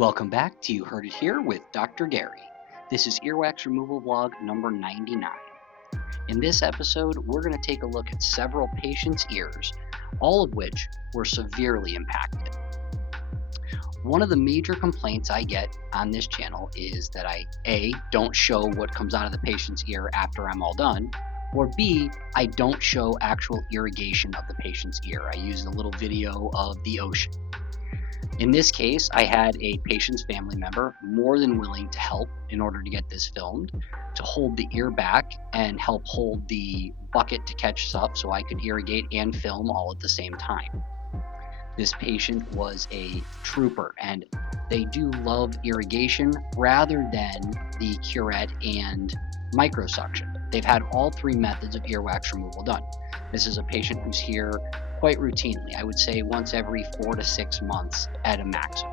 Welcome back to You Heard It Here with Dr. Gary. This is Earwax Removal vlog number 99. In this episode, we're going to take a look at several patients' ears, all of which were severely impacted. One of the major complaints I get on this channel is that I, A, don't show what comes out of the patient's ear after I'm all done, or B, I don't show actual irrigation of the patient's ear. I use a little video of the ocean. In this case, I had a patient's family member more than willing to help in order to get this filmed, to hold the ear back and help hold the bucket to catch us up so I could irrigate and film all at the same time. This patient was a trooper, and they do love irrigation rather than the curette and microsuction. They've had all three methods of earwax removal done. This is a patient who's here quite routinely. I would say once every 4 to 6 months at a maximum.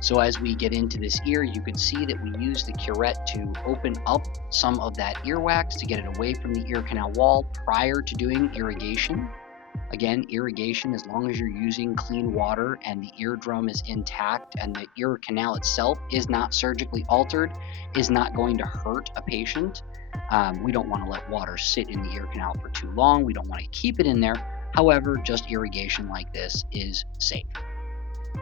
So as we get into this ear, you can see that we use the curette to open up some of that earwax to get it away from the ear canal wall prior to doing irrigation. Again, irrigation, as long as you're using clean water and the eardrum is intact and the ear canal itself is not surgically altered, is not going to hurt a patient. We don't want to let water sit in the ear canal for too long. We don't want to keep it in there. However, just irrigation like this is safe.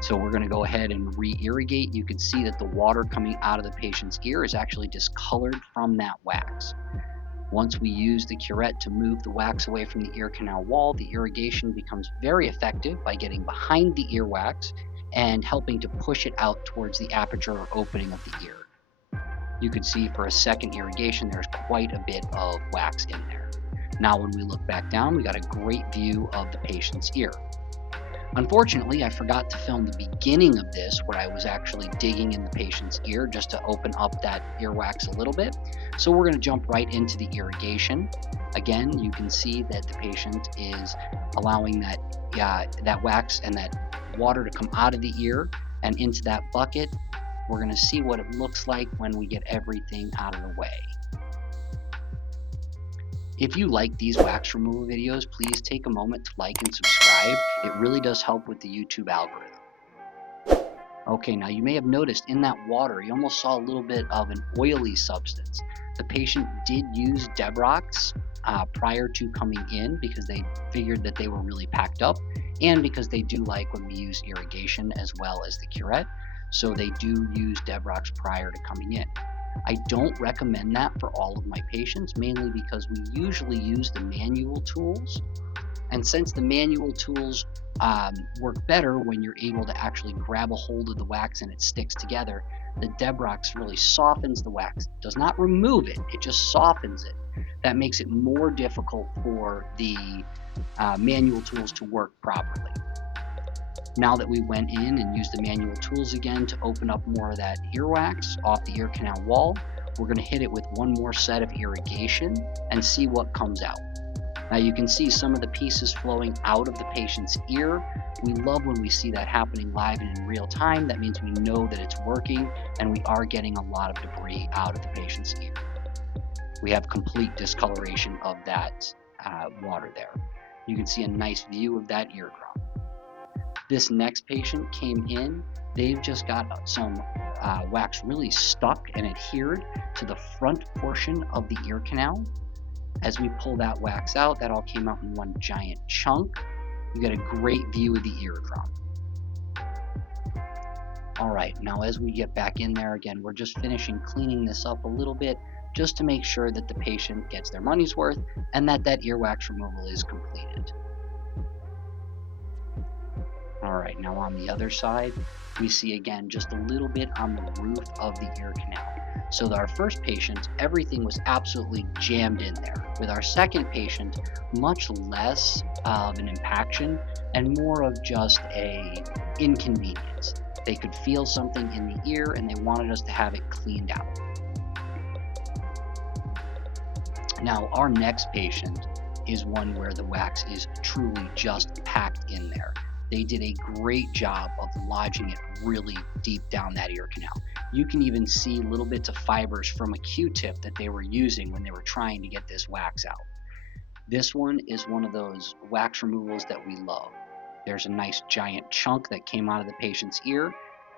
So we're going to go ahead and re-irrigate. You can see that the water coming out of the patient's ear is actually discolored from that wax. Once we use the curette to move the wax away from the ear canal wall, the irrigation becomes very effective by getting behind the earwax and helping to push it out towards the aperture or opening of the ear. You can see for a second irrigation, there's quite a bit of wax in there. Now when we look back down, we got a great view of the patient's ear. Unfortunately, I forgot to film the beginning of this where I was actually digging in the patient's ear just to open up that earwax a little bit. So we're going to jump right into the irrigation. Again, you can see that the patient is allowing that wax and that water to come out of the ear and into that bucket. We're going to see what it looks like when we get everything out of the way. If you like these wax removal videos, please take a moment to like and subscribe. It really does help with the YouTube algorithm. Okay, now you may have noticed in that water, you almost saw a little bit of an oily substance. The patient did use Debrox prior to coming in because they figured that they were really packed up and because they do like when we use irrigation as well as the curette. So they do use Debrox prior to coming in. I don't recommend that for all of my patients, mainly because we usually use the manual tools. And since the manual tools work better when you're able to actually grab a hold of the wax and it sticks together, the Debrox really softens the wax. It does not remove it, it just softens it. That makes it more difficult for the manual tools to work properly. Now that we went in and used the manual tools again to open up more of that earwax off the ear canal wall, we're going to hit it with one more set of irrigation and see what comes out. Now you can see some of the pieces flowing out of the patient's ear. We love when we see that happening live and in real time. That means we know that it's working and we are getting a lot of debris out of the patient's ear. We have complete discoloration of that water there. You can see a nice view of that eardrum. This next patient came in. They've just got some wax really stuck and adhered to the front portion of the ear canal. As we pull that wax out, that all came out in one giant chunk. You get a great view of the eardrum. All right, now as we get back in there again, we're just finishing cleaning this up a little bit just to make sure that the patient gets their money's worth and that earwax removal is completed. All right, now on the other side, we see again just a little bit on the roof of the ear canal. So with our first patient, everything was absolutely jammed in there. With our second patient, much less of an impaction and more of just a inconvenience. They could feel something in the ear and they wanted us to have it cleaned out. Now our next patient is one where the wax is truly just packed in there. They did a great job of lodging it really deep down that ear canal. You can even see little bits of fibers from a Q-tip that they were using when they were trying to get this wax out. This one is one of those wax removals that we love. There's a nice giant chunk that came out of the patient's ear.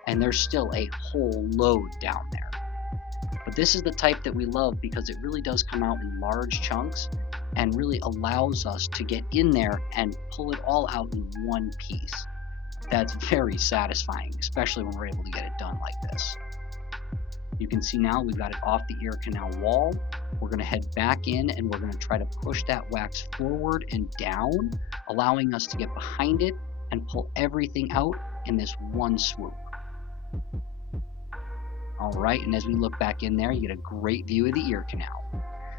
and there's still a whole load down there. But this is the type that we love because it really does come out in large chunks and really allows us to get in there and pull it all out in one piece. That's very satisfying, especially when we're able to get it done like this. You can see now we've got it off the ear canal wall. We're going to head back in and we're going to try to push that wax forward and down, allowing us to get behind it and pull everything out in this one swoop. All right, and as we look back in there, you get a great view of the ear canal.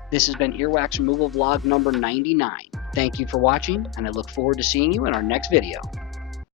This has been Earwax Removal vlog number 99. Thank you for watching, and I look forward to seeing you in our next video.